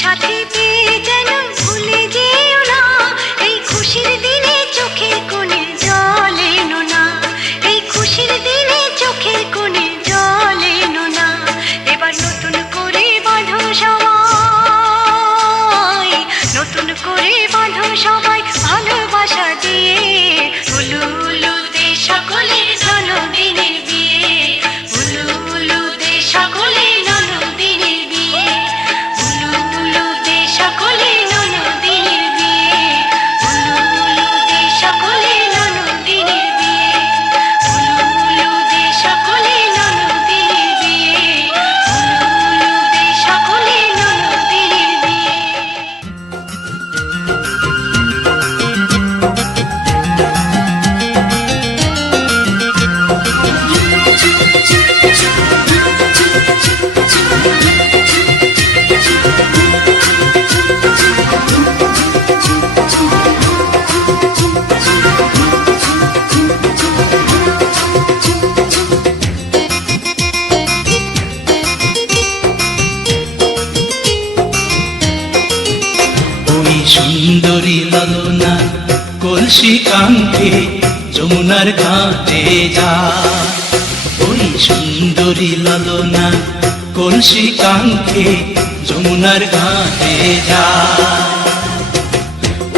সাথী পেয়ে যেন ভুলে যেও না, এই খুশির দিনে চোখের কোণে জল এনো না, এই খুশির দিনে চোখের কোণে জল এনো না। এবার নতুন করে বাঁধো সবাই, নতুন করে বাঁধো সবাই ভালোবাসা দিয়ে। উলু উলুতে সকলের জন্মদিনের বিয়ে, উলু উলুতে সকলের জন্মদিনের বিয়ে, উলু উলুতে সকলের জন্মদিনের বিয়ে, উলু উলুতে সকলের জন্মদিনের বিয়ে, উলু উলুতে সকলের জন্মদিনের বিয়ে, উলু উলুতে সকলের জন্মদিনের বিয়ে। ওই সুন্দরী ললনা কলসি কাঙ্ক্ষে যমুনার ঘাটে যা, ওই সুন্দরী ললনা কলসি কাঙ্ক্ষে যমুনার ঘাটে যা।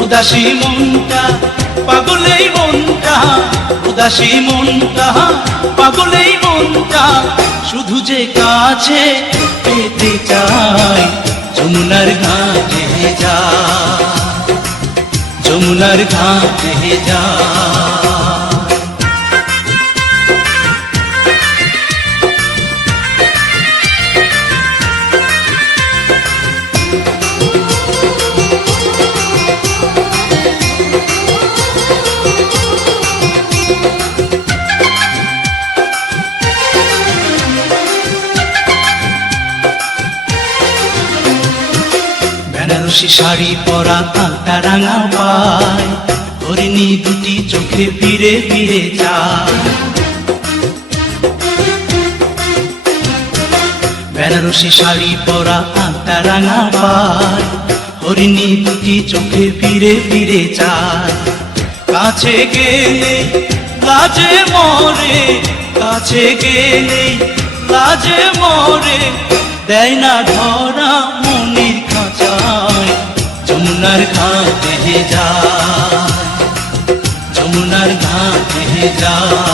উদাসী মনটা পাগলেই মনটা, উদাসী মনটা পাগলেই মনটা, শুধু যে কাছে পেতে চাই যমুনার ঘাটে যা, যমুনার ঘাটে যা। বেনারসি শাড়ি পরা আলতা রাঙা পায়, হরিণী দুটি চোখে ফিরে ফিরে যায়। বেনারসি শাড়ি পরা আলতা রাঙা পায়, হরিণী দুটি চোখে ফিরে ফিরে যায়। কাছে গেলে লাজে মরে, কাছে গেলে লাজে মরে, দেয় না ধরা মনির খাঁচায় যমুনার ঘাটে যায়, যমুনার ঘাটে যায়।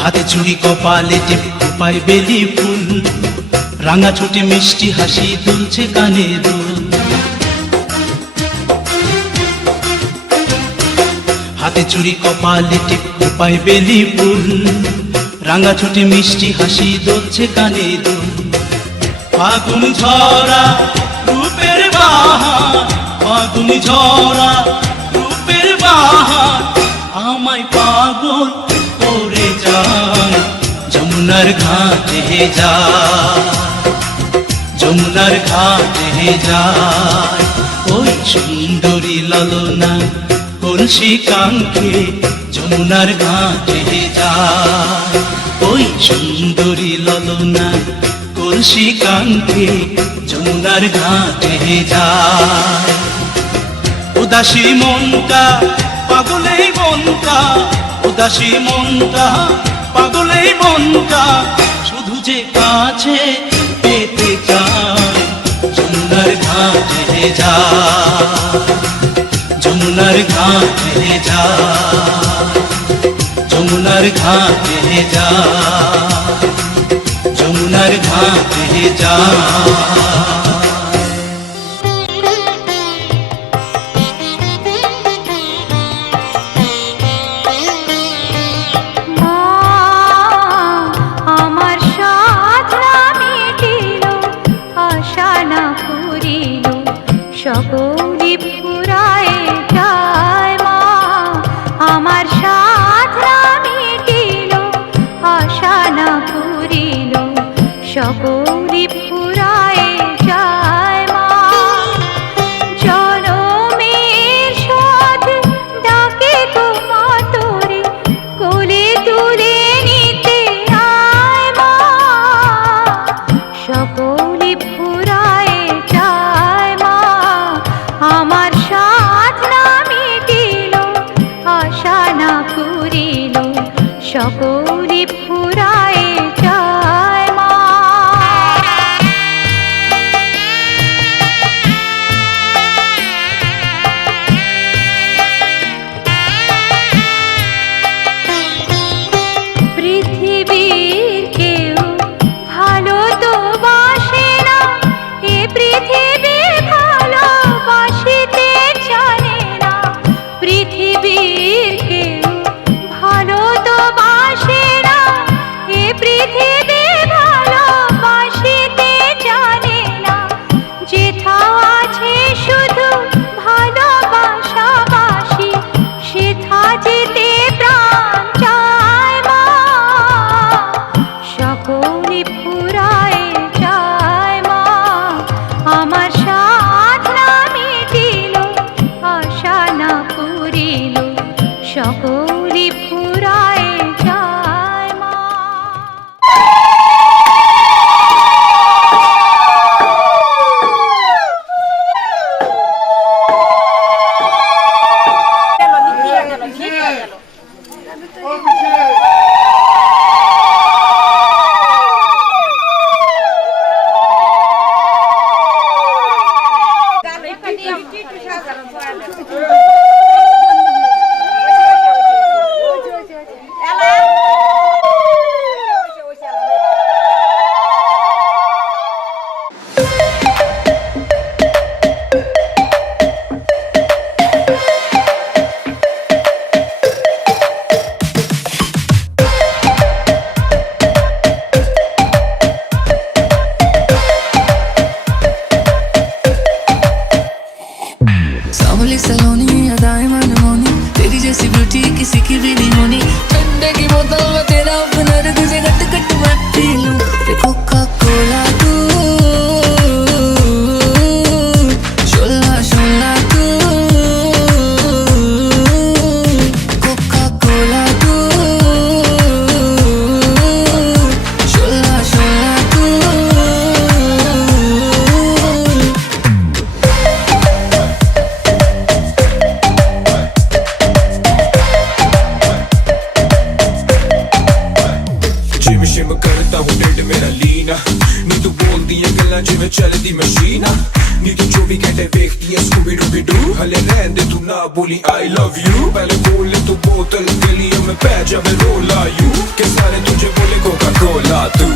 হাতে চুড়ি কপালে টিপ খোপায় বেলি ফুল, রাঙা ছোটে মিষ্টি হাসি দুলছে কানে দুল। হাতে চুড়ি কপালে টিপ খোপায় বেলি ফুল, রাঙা ছোটে মিষ্টি হাসি দুলছে কানে দুল। ফাগুন ঝরা রূপের বাহার, ফাগুন ঝরা রূপের বাহার, আমায় পাগল করে যায় যমুনার ঘাটে যায়, যমুনার ঘাটে যায়। ওই সুন্দরী ললনা কলসি কাঙ্ক্ষে যমুনার ঘাটে যায়, ওই সুন্দরী ললনা কলসি কাঙ্ক্ষে যমুনার ঘাটে যায়। উদাসী মনটা পাগলেই মনটা, উদাসী মনটা পাগলেই মনটা, শুধু যে কাছে পেতে চায় যমুনার ঘাটে যায়, যমুনার ঘাটে যায়, যমুনার ঘাটে যায়, যমুনার ঘাটে যায়। সকলি ফুরায় যায় মা, আমার সকলি ফুরায় যায় মা। পৃথিবীর কেউ ভালো তো বাসে না, এ পৃথিবী ভালোবাসিতে জানে না। পৃথিবীর কেউ ভালো তো বাসে না, এ পৃথিবী ভালোবাসিতে জানে না। যেথাও আছে শুধু ভালোবাসাবাসি, সেথা যেতে প্রাণ চায় মা। সকলি ফুরায় যায় মা, আমার সাধ না মিটিল, আশা না পুরিল, সকলি ফুরায় যায় মা। सांवली सलोनी अदाएं मनमोनी, तेरी जैसी ब्यूटी किसी की भी नहीं होनी। ठंडे की बोतल में तेरा हुनर, तुझे गट गट मैं पी लूं। कोका कोला तू, शोला शोला तू, कोका कोला तू, शोला शोला तू। जिम शिम करता हूँ टेढ़ मेरा लीना, नी तू बोलती है गल्ला जिवें चलदी मशीन, नी तू 24 घंटे देखती है स्कूबी डूबी डू। हले रहन दे तू ना बोली आई लव यू, पहले बोल ले तू बोतल गलियों में पै जावे रोला यू, के सारे तुझे बोले कोका कोला तू।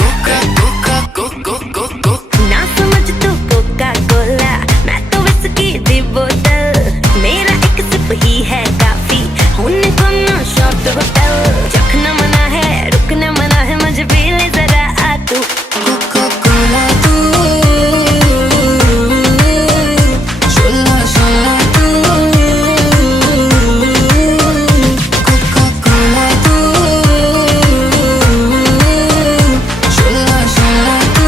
कोका कोका कोको कोको ना समझ तू कोका कोला, मैं तो विस्की दी बोतल। मेरा एक सिप ही है काफी, होने को ना शॉट होटल। चखना मना है, रुकना मना है, मुझे भी ले जरा आ तू। कोका कोला तू, शोला शोला तू, कोका कोला तू, शोला शोला तू।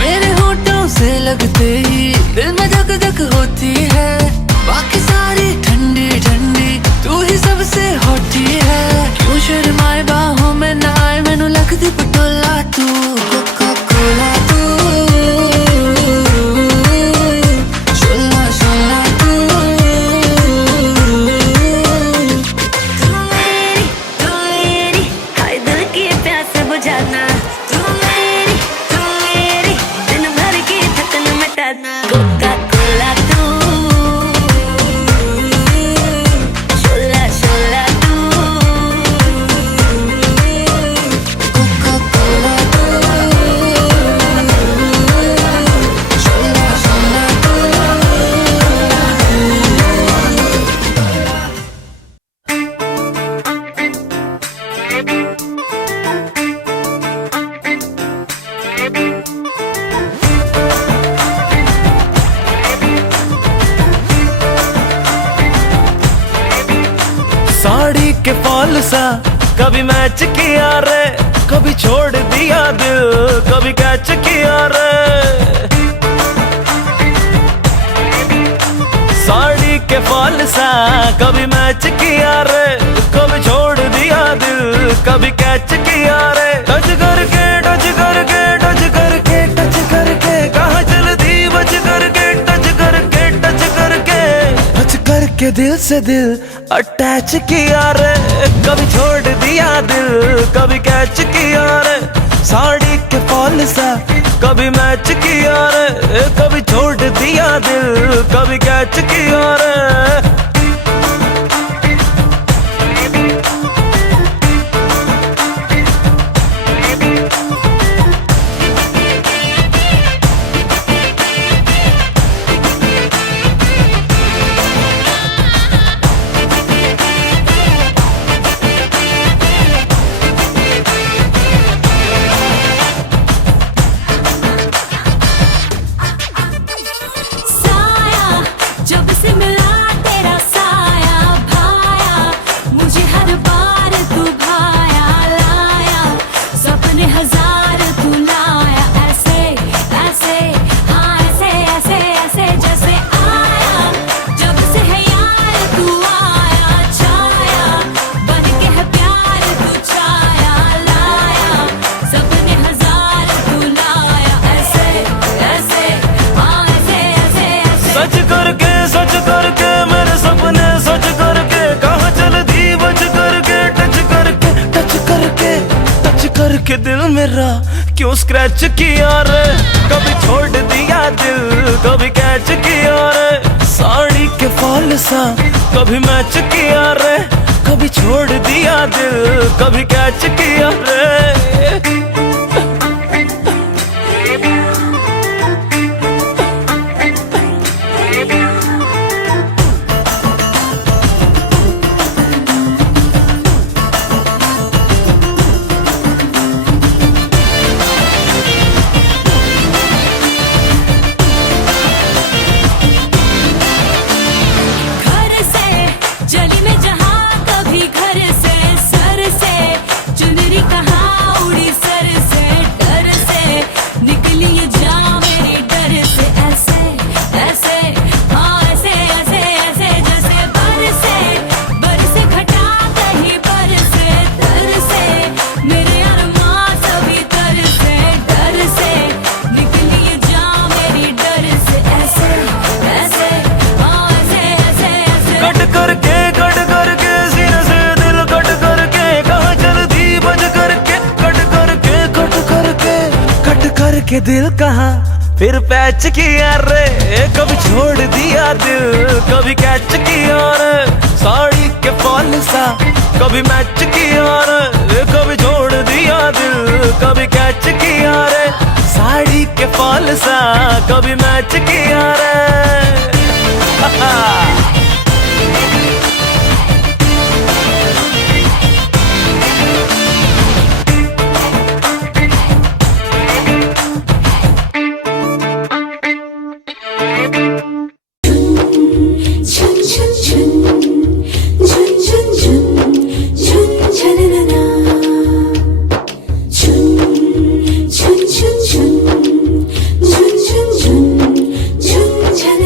मेरे होठों से लगते ही दिल में धक धक होती है, बाकी सारी ठंडी ठंडी तू ही सबसे होती है। क्यों शर्माए बाहों में ना आए, मैनू लगदी पटोला तू। कोका कोला तू, शोला शोला तू। तू मेरी हाय दिल की प्यास बुझाना। तू मेरी दिन भर की थकन मिटाना। कोका कोला तू, शोला शोला तू, कोका कोला तू, शोला शोला तू। साड़ी के फॉल सा कभी मैच किया रे, कभी छोड़ दिया दिल, कभी कैच किया रे। साड़ी के फॉल सा कभी मैच किया रे, कभी छोड़ दिया दिल, कभी कैच किया रे। दिल से दिल अटैच किया रे, कभी छोड़ दिया दिल कभी कैच किया रे, साड़ी के फॉल सा कभी मैच किया रे, कभी छोड़ दिया दिल कभी कैच किया रे। साया जब से मिला तेरा साया भाया, मुझे हर बार तू भाया लाया, सपने हजार तू लाया, ऐसे ऐसे हाँ ऐसे ऐसे ऐसे जैसे आया, जब से है यार तू आया छाया, बन के है प्यार तू छाया लाया, सपने हजार तू लाया, ऐसे ऐसे हाँ ऐसे ऐसे ऐसे सच करके मेरे सपने सच करके, कहाँ चल दी बच करके, टच करके दिल मेरा क्यों स्क्रैच किया रे, कभी छोड़ दिया दिल कभी कैच किया रे, साड़ी के फॉल सा कभी मैच किया रे, कभी छोड़ दिया दिल कभी कैच किया रे। घर से जली में जहाँ कभी घर से सर से चुनरी कहाँ उड़ी सर से डर से निकली ये जा मेरे डर से, ऐसे ऐसे हाँ ऐसे ऐसे ऐसे जैसे बरसे घटा कहीं पर से तर से, मेरे अरमां सभी तर से डर से निकली ये जा मेरी डर से, ऐसे ऐसे हाँ ऐसे ऐसे ऐसे कट करके सीने से दिल कट करके, कहाँ चल दी बज करके, कट करके दिल कहाँ फिर पैच किया रे, कभी छोड़ दिया दिल कभी कैच किया रे, साड़ी के फॉल सा कभी मैच किया रे, कभी छोड़ दिया दिल कभी कैच किया रे, साड़ी के फॉल सा कभी मैच किया रे। झुन झुन झुन झुन झुन झुन झुन झननना, झुन झुन झुन झुन झुन झुन झुन झुन झननना।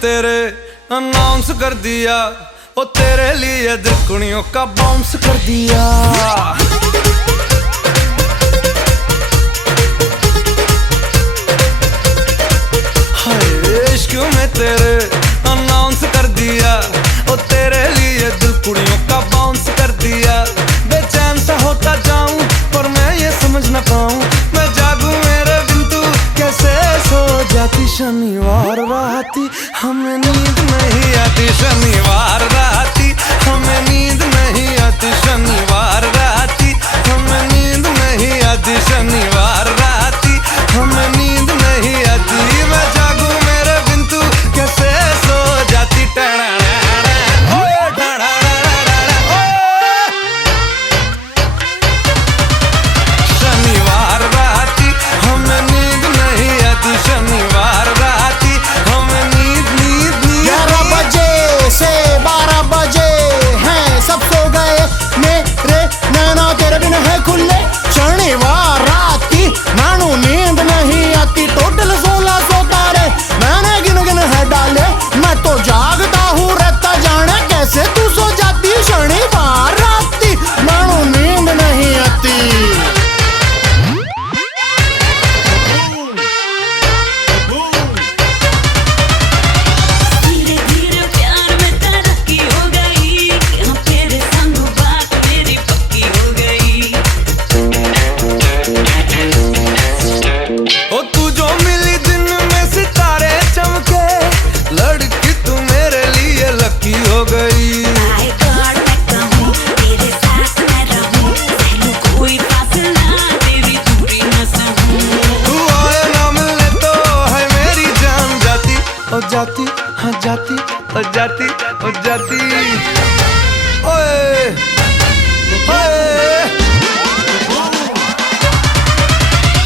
तेरे अनाउंस कर दिया, ओ तेरे लिए दिलकुड़ियों का बाउंस कर दिया। हाय इश्क में तेरे अनाउंस कर दिया, ओ तेरे लिए दिलकुड़ियों का बाउंस कर दिया। बेचैन सा होता जाऊं पर मैं ये समझ ना पाऊं, मैं जागूं मेरे बिन तू कैसे सो जाती। शनिवार राती हमें नींद नहीं आती, शनिवार राती हमें नींद नहीं आती, शनिवार राती हमें नींद नहीं आती, शनिवार राती हमें नींद नहीं आती। मैं जागूं मेरे बिन तू कैसे सो जाती। शनिवार राती हमें नींद नहीं आती, शनिवार राती हमें नींद 11 बजे से 12 बजे हैं सब सो गए, मेरे नैना तेरे बिन है खुले। शनिवार रात की नानू नींद नहीं आती, टोटल 1600 तारे मैंने गिन गिन है डाले। मैं तो जागता हूँ रहता जाने कैसे तू सो जाती। शनिवार रात की नानू नींद नहीं आती। धीरे धीरे प्यार में तरक्की हो गई, हाँ तेरे संग बात मेरी पक्की हो गई। ओ तू जो मिली दिन में सितारे चमके, लड़की तू मेरे लिए लकी हो गई। I God मैं कहूँ तेरे साथ मैं रहूँ, सहलूं कोई फासला तेरी दूरी न सहूँ। तू आए ना मिलने तो है मेरी जान जाती, ओ जाती हाँ जाती, ओ जाती ओ जाती। ओए ओए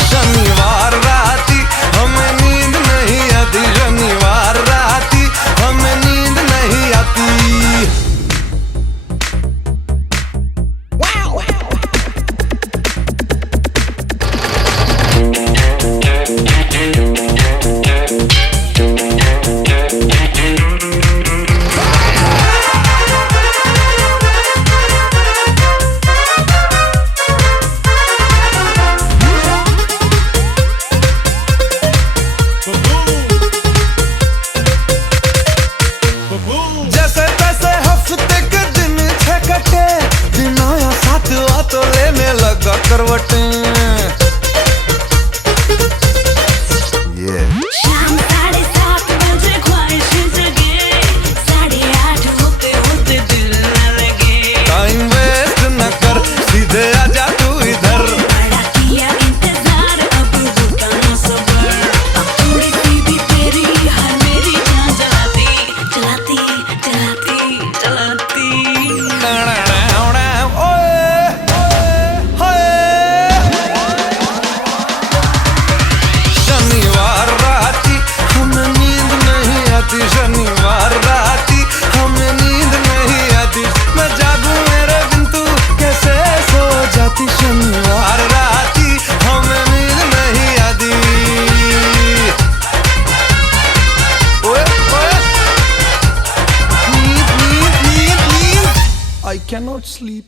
शनिवार राती हमें नींद नहीं आती, शनिवार राती हमें नींद नहीं आती। जैसे तैसे हफ्ते के दिन छह कटे, दिन आया साथ आ तो लेने लगा करवटें। शाम 7:30 बजे ख्वाहिश जगे, 8:30 होते होते दिल न लगे। टाइम वेस्ट न कर सीधे आजा तू इधर। बड़ा किया इंतजार अब रुका न सबर, अब थोड़ी सी भी तेरी हर मेरी जान जलाती जलाती जलाती जलाती। शनिवार राती हमें नींद नहीं आती, शनिवार राती हमें नींद नहीं आती। मैं जागूं मेरे बिन तू कैसे सो जाती, शनिवार राती हमें नींद नहीं आती। ओए ओए नींद नींद नींद नींद, I cannot sleep.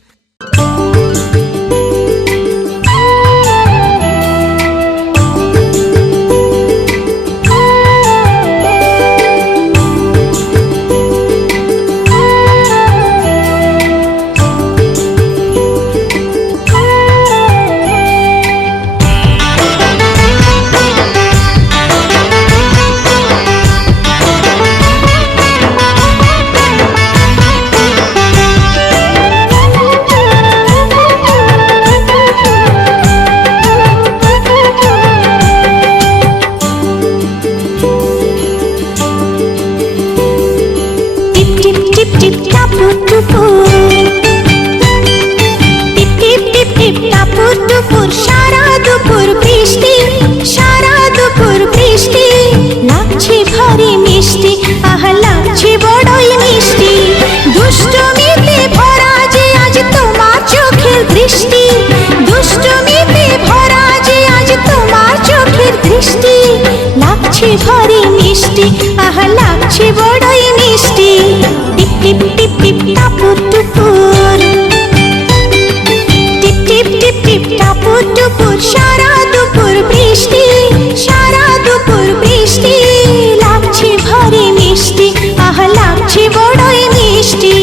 লাগছে ভারী মিষ্টি, আহা লাগছে বড়ই মিষ্টি। টিপ টিপ টিপ টিপ টাপুর টুপুর, টিপ টিপ টিপ টিপ টাপুর টুপুর, সারা দুপুর বৃষ্টি, সারা দুপুর বৃষ্টি। লাগছে ভারী মিষ্টি, আহা লাগছে বড়ই মিষ্টি।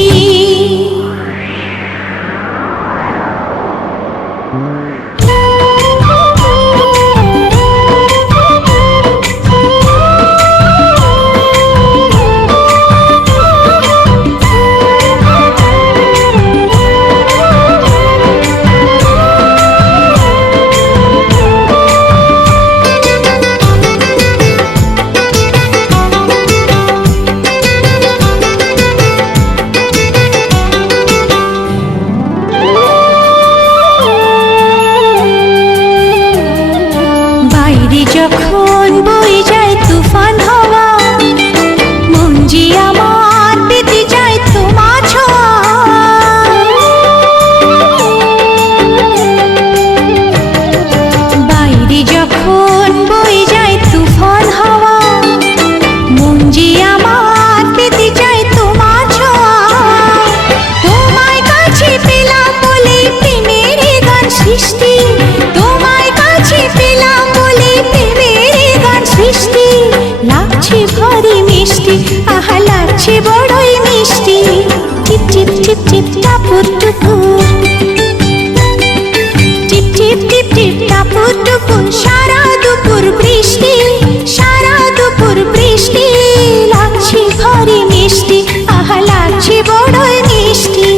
বাইরে যখন বয়ে যায় তুফান হাওয়া, মন যে আমার পেতে যায় তোমার ছোঁয়া। বাইরে যখন বয়ে যায় তুফান হাওয়া, মন যে আমার পেতে যায় তোমার ছোঁয়া। তোমায় কাছে পেলাম বলে প্রেমের এ গান সৃষ্টি, তোমায় কাছে পেলাম বলে প্রেমের এ গান সৃষ্টি। লাগছে ভারী মিষ্টি, আহা লাগছে বড়ই মিষ্টি। টিপ টিপ টিপ টিপ টাপুর টুপুর, টিপ টিপ টিপ টিপ টাপুর টুপুর, সারা দুপুর বৃষ্টি, সারা দুপুর বৃষ্টি। লাগছে ভারী মিষ্টি, আহা লাগছে বড়ই মিষ্টি।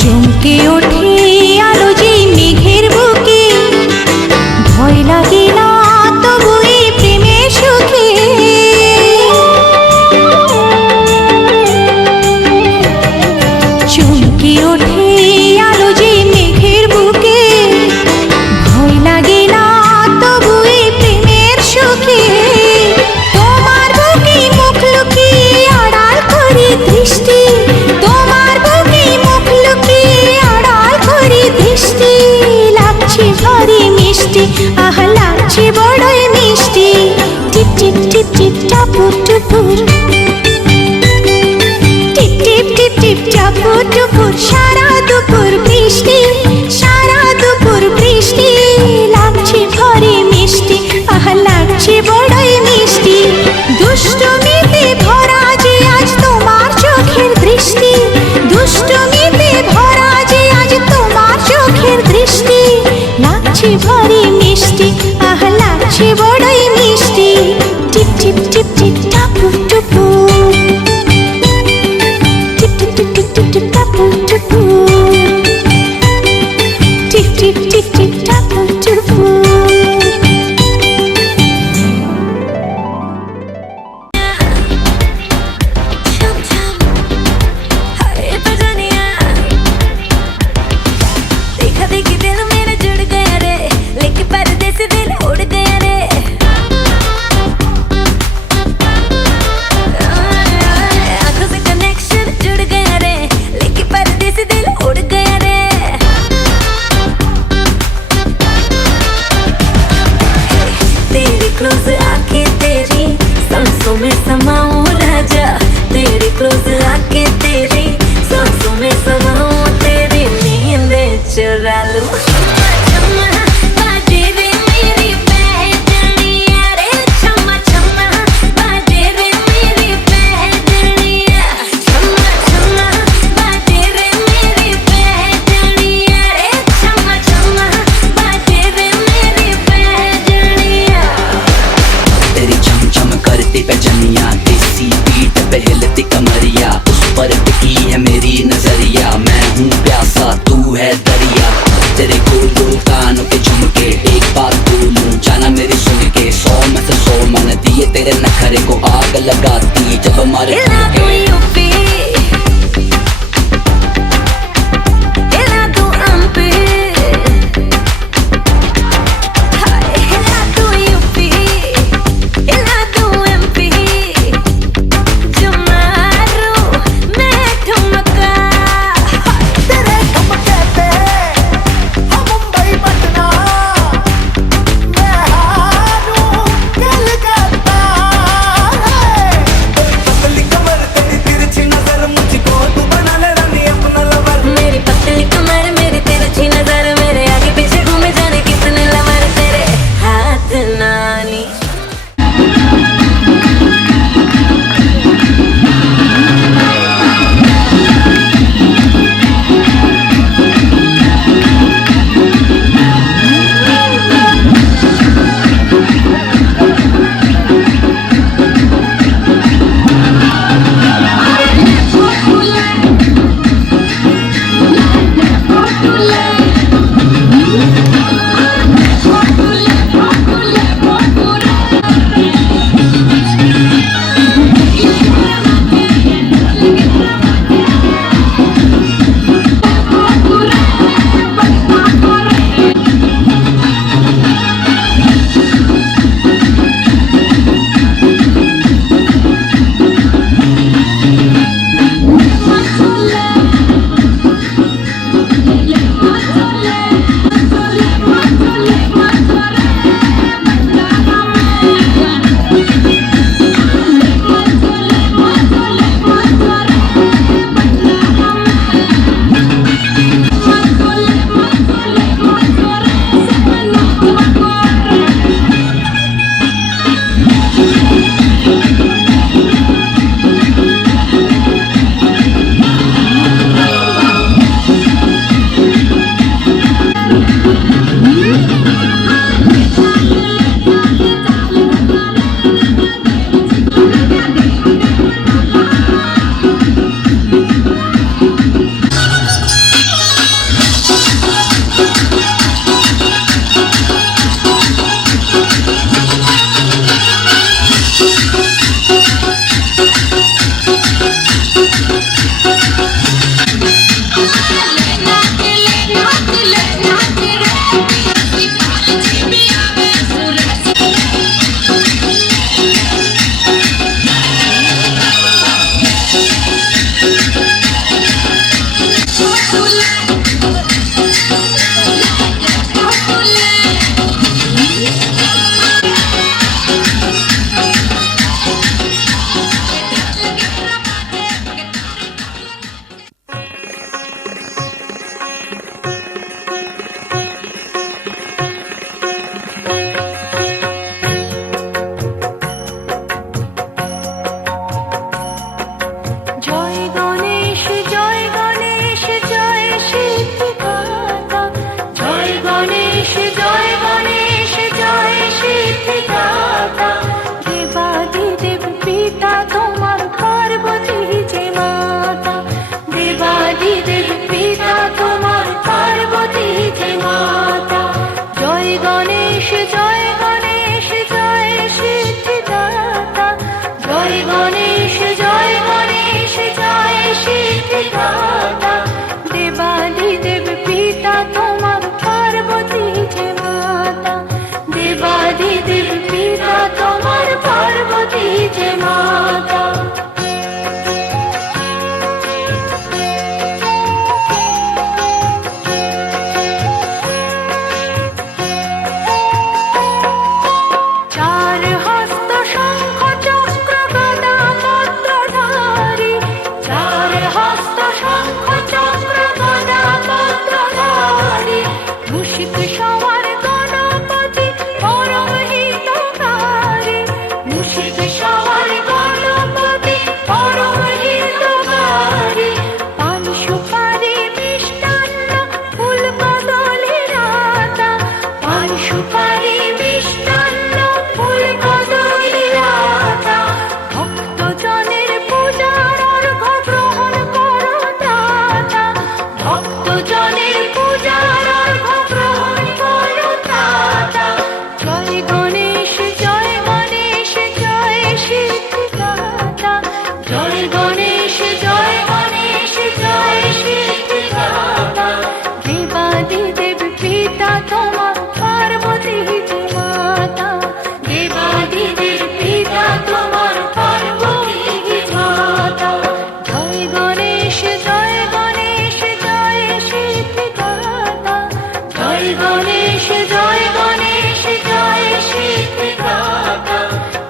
চমকে ওঠে আলো যে মেঘের বুকে, ভয় লাগে না তবু এই প্রেমের সুখে। চমকে ওঠে আলো যে মেঘের বুকে, ভয় লাগে না তবু এই প্রেমের সুখে। তোমার বুকে মুখ লুকিয়ে আড়াল করি দৃষ্টি, তোমার বুকে মুখ লুকিয়ে আড়াল করি দৃষ্টি। লাগছে ভারী মিষ্টি, আহা লাগছে বড়ই মিষ্টি। টিপ টিপ টিপ টিপ টাপুর টুপুর, টিপ টিপ টিপ টিপ টাপুর টুপুর, সারা দুপুর বৃষ্টি, সারা দুপুর বৃষ্টি। লাগছে ভারী মিষ্টি, আহা লাগছে বড়ই মিষ্টি। দুষ্টমিতে ভরা যে আজ তোমার চোখের দৃষ্টি, দুষ্টমিতে ভরা যে আজ তোমার চোখের দৃষ্টি। লাগছে ভারী মিষ্টি, আহা লাগছে বড়ই মিষ্টি। টিপ টিপ টিপ টিপ টাপুর টুপুর, টিপ টিপ টিপ টিপ টিপ টিপ টাপুর টুপুর, টিপ টিপ টিপ টিপ টাপুর টুপুর। देखा देखी दिल मेरा जुड़ गया रे, लेके परदेसी दिल उड़ गया रे। आंखों से कनेक्शन जुड़ गया रे, लेके परदेसी दिल उड़ गया रे। সুপারি মিষ্টান্ন ফুল কদলী লতা ভক্তজনের পূজার অর্ঘ্য গ্রহণ করো দাতা ভক্তজনের পূজার অর্ঘ্য গ্রহণ করো দাতা জয় গণেশ জয় গণেশ জয় সিদ্ধিদাতা জয় গণেশ জয় গণেশ জয় সিদ্ধিদাতা দেবাদিদেব পিতা তোমার পার্বতী যে মাতা দেবাদিদেব পিতা তোমার পার্বতী যে মাতা জয় গণেশ জয় গণেশ জয় সিদ্ধিদাতা জয় গণেশ জয় গণেশ জয় সিদ্ধিদাতা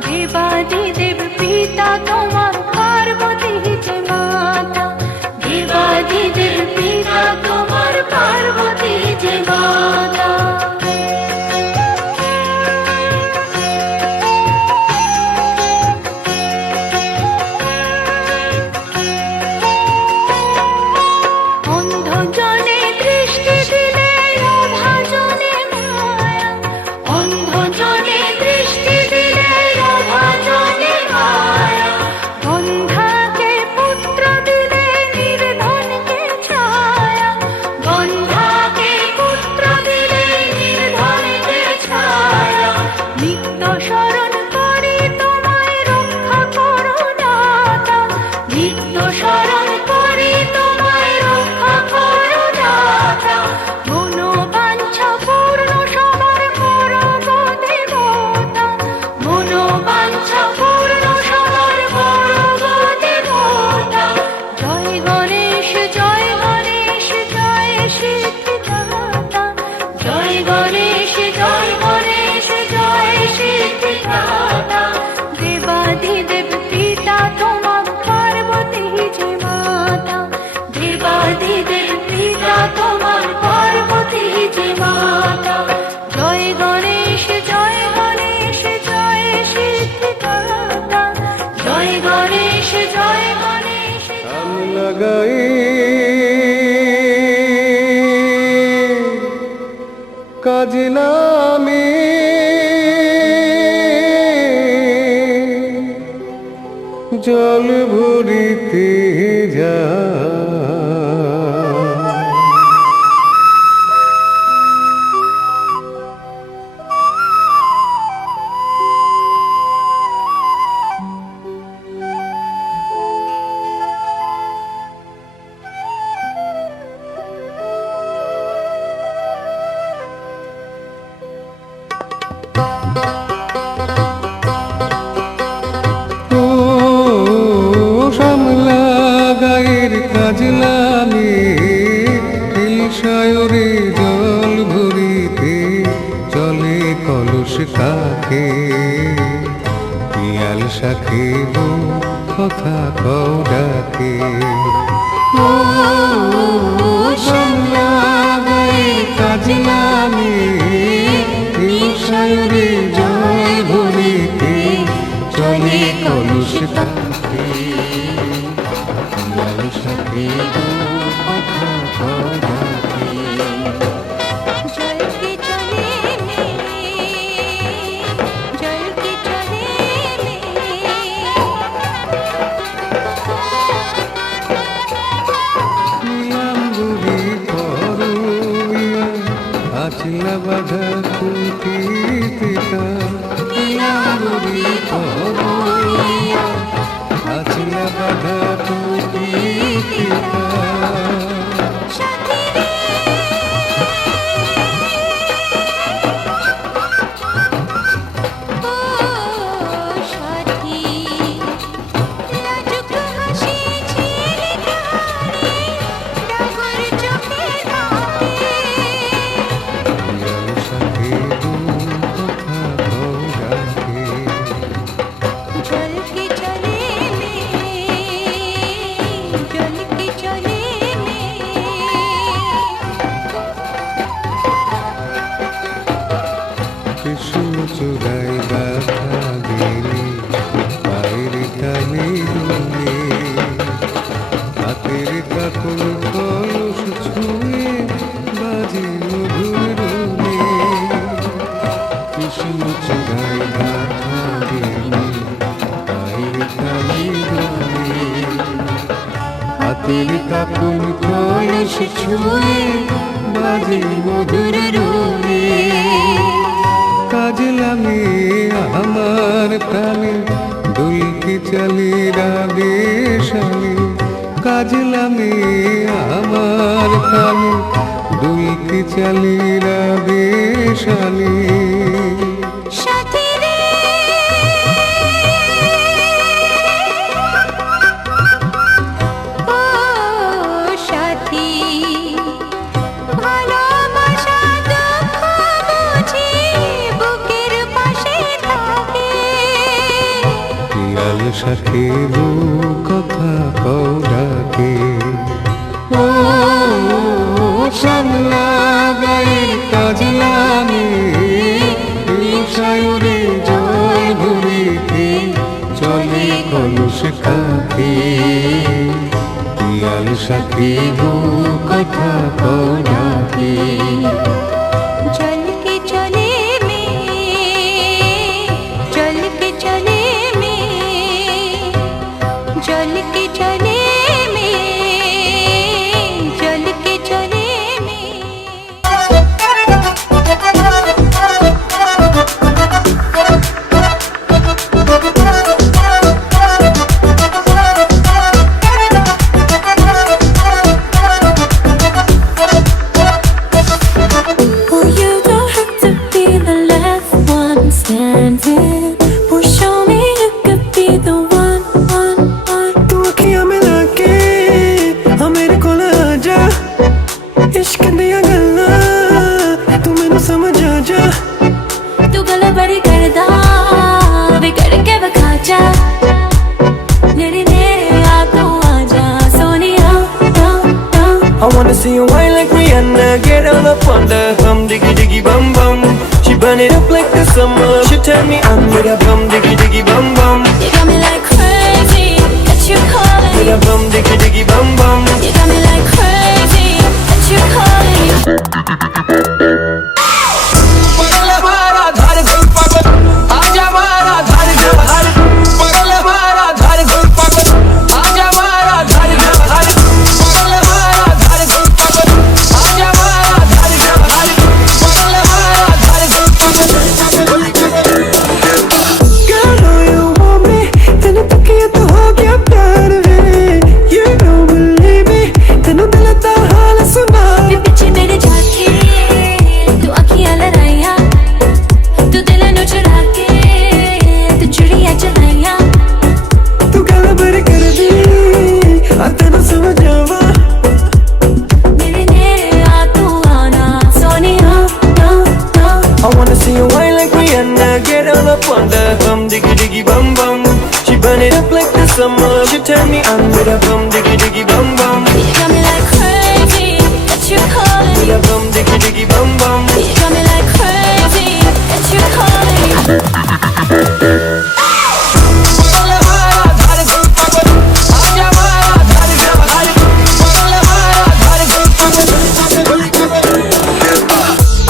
দেবাদিদেব পিতা তোমার পার্বতী যে মাতা দেবাদিদেব পিতা তোমার পার্বতী যে মাতা অন্ধজনে দৃষ্টি দিলে অভাজনে মায়া অন্ধজনে দৃষ্টি দিলে অভাজনে মায়া গন্ধাকে পুত্র দিলে নির্ধনকে ছায়া গন্ধাকে পুত্র দিলে নির্ধনকে ছায়া নিত্য স্মরণ করি তোমায় রক্ষা করো দাতা নিত্য স্মরণ করি তোমায় রক্ষা করো দাতা মনোবাঞ্ছা পূর্ণ সবার করো গো দেবতা মনোবাঞ্ছা পূর্ণ সবার করো গো দেবতা জয় গণেশ জয় গণেশ জয় সিদ্ধিদাতা জয় গণেশ জয় গণেশ জয় সিদ্ধিদাতা দেবাদিদেব পিতা তোমার পার্বতী যে মাতা দেবাদিদেব পিতা তোমার পার্বতী যে মাতা জয় গণেশ জয় গণেশ জয় সিদ্ধিদাতা জয় গণেশ জয় গণেশ লাগাই কাজে নামে জল ভরিতে যা ও সামলা গায়ের কাজ নামে সায়রে জল ভরিতে চলে কলস কাকে পিয়াল শাখে গো কথা কও ডাকে ও সামলা গায়ের কাজ নামে সায়রে জল ভরিতে চলে কলস কাকে পিয়াল শাখে গো কথা কও ডাকে জল কে চলে জল কে চলে নীলাম্বরী করুইয়া আছিলা বাধা কুটিতিকা নীলাম্বরী করুইয়া আছিলা বাধা কুটিতিকা পিয়াল শাখে গো কথা কও ডাকে জল কে চলে ছুঁয়ে বাজে মধুর রোলে কাজলামি আমার প্রাণে দুলকি চলি রাধে শালি কাজলামি আমার প্রাণে দুলকি চলি রাধে শালি সাথী রে ও সাথী ভালোবাসা দুঃখ বুঝি বুকের পাশে থাকে পিয়াল সাথে বু কথা কও ডাকে ও শ্যামলা গায়ের কাজলামি সায়রে জল ভরিতে চলে কলস কাঁধে পিয়াল সাথে বু কথা কও ডাকে चल के चले में चल के चले में चल के चले में चल के चले में Oh, you don't have to be the last one standing. Oh, show me you could be the one. तू अखियां मिला के मेरे कोल आजा इश्क दिया गल्लां तू मैनू समझ आ जा तू गल बड़ी करदा वे करके विखा जा मेरे नेड़े आ तू आजा Sonia I wanna see you whine like Rihanna get all up on the hum diggy diggy bum bum she burn it up like the summer she turn me on with a bum diggy diggy bum bum You got me like crazy that you calling with me a bum diggy diggy bum bum You got me like crazy that you calling me पगल हमारा धार गुल पागल आजा हमारा धार गुल धार पगल हमारा धार गुल पागल आजा हमारा धार गुल धार पगल हमारा धार गुल पागल आजा हमारा धार गुल धार पगल हमारा धार गुल पागल Girl, know you want me तेनू तकिया तो हो गया प्यार वे You don't believe me तेनू दिल दा हाल सुना वे पीछे मेरे जाके तू अखियां लड़ाइया तू दिल नु चुरा के तू चुड़ियां चलाइया तू गल बर कर दी आ तेनू समझ आवा मेरे नेड़े आ तू आना Sonia I wanna see you whine like Rihanna get all up on the hum diggy diggy bum bum she burn it up like the summer she turn me on with a bum diggy diggy bum bum You got me like crazy that you calling with me a bum diggy diggy bum bum You got me like crazy that you calling me पगल हमारा धार गुल पागल आजा हमारा धार गुल धार पगल हमारा धार गुल पागल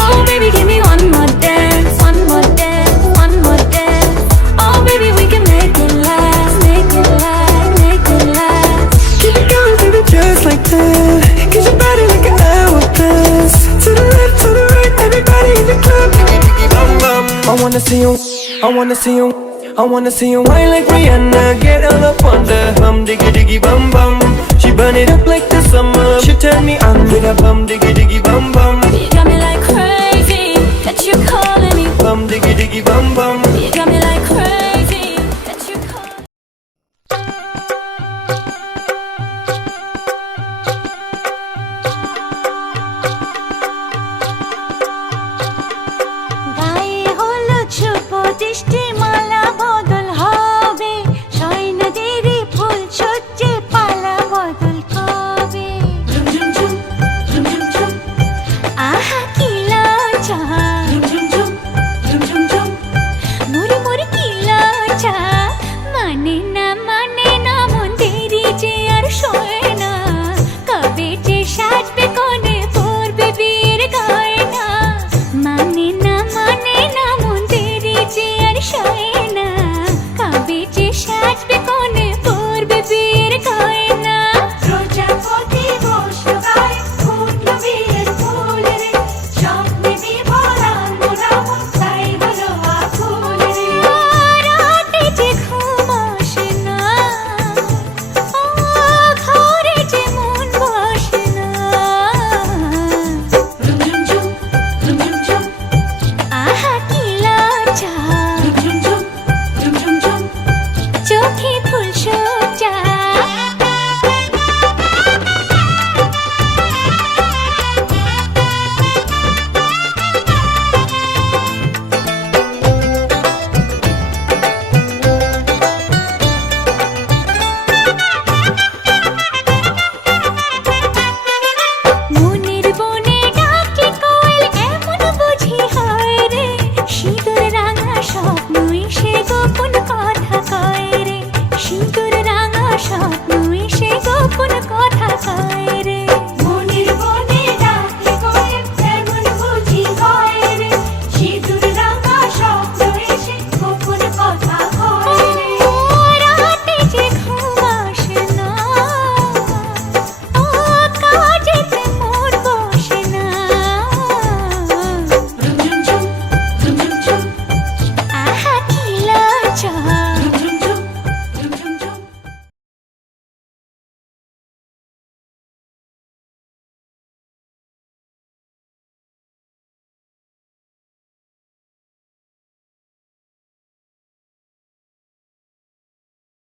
Oh baby give me one more dance one more dance one more dance Oh baby we can make it last make it last make it last Keep it going baby just like that Get your body like an hourglass To the left to the right everybody in the club diggy diggy bum bum I wanna see you I wanna see you I wanna see you whine like Rihanna get all up on the hum diggy diggy bum bum she burn it up like the summer she turn me on with a bum diggy diggy bum bum You got me like crazy that you calling me bum diggy diggy bum bum You got me like crazy that you calling me গায়ে হলুদ শুভ দৃষ্টি মালা বদল হবে সৈন্যদেরই ফুল সজ্জে পালা বদল কবে আহা কি লজ্জা মুড়ি মুড়ি কি লজ্জা মানে না মন দেরি যে আর সয় না কবে যে সাজবে কোণে পড়বে বিয়ের গয়না মানে না মন দেরি যে আর সয়